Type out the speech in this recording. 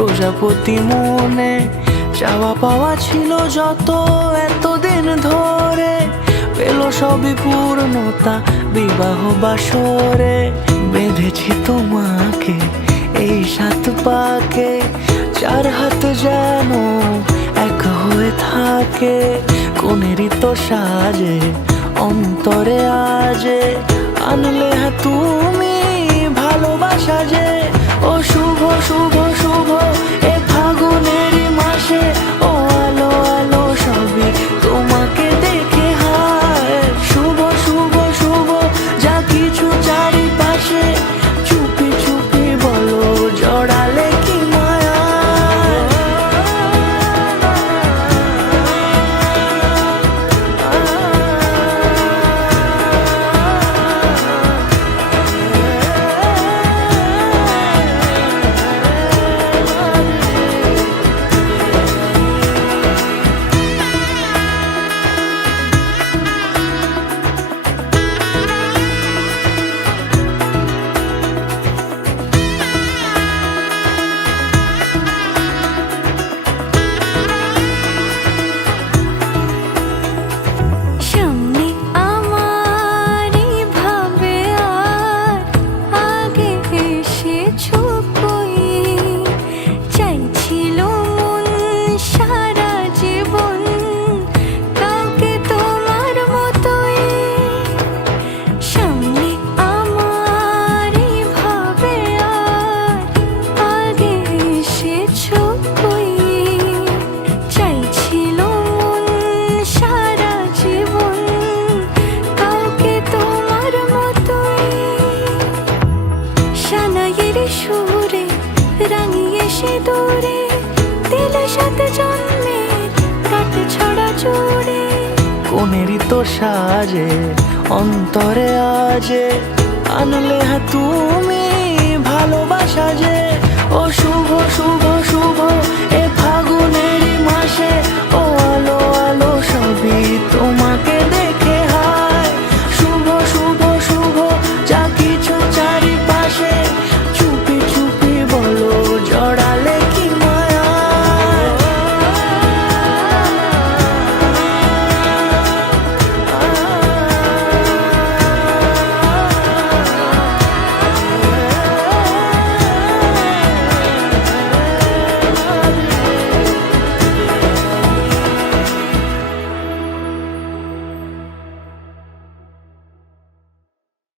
প্রজাপতি মনে চাওয়া পাওয়া ছিল যত এতদিন ধরে, পেল সবই পূর্ণতা বিবাহ বাসরে। বেঁধেছি তোমাকে এই 7 পাকে, 4 হাত যেন এক হয়ে থাকে। কোনেরই তো সাজে অন্তরে আজে, আনলে তুমি ভালোবাসা যে। ও শুভ শুভ শুভ এ ফাগুনেরই মাসে, ও আলো আলো সবই তোমাকে দেখে হায়। শুভ শুভ শুভ যা কিছু চারিপাশে, চুপি চুপি বলো জড়ালে কি মায়া। সুরে রাঙিয়ে সে দূরে দিল 7 জন্মের রাত ছড়া জুড়ে। কোনেরই তো সাজে অন্তরে আজে, আনলে তুমি ভালোবাসা যে। ও শুভ শুভ শুভ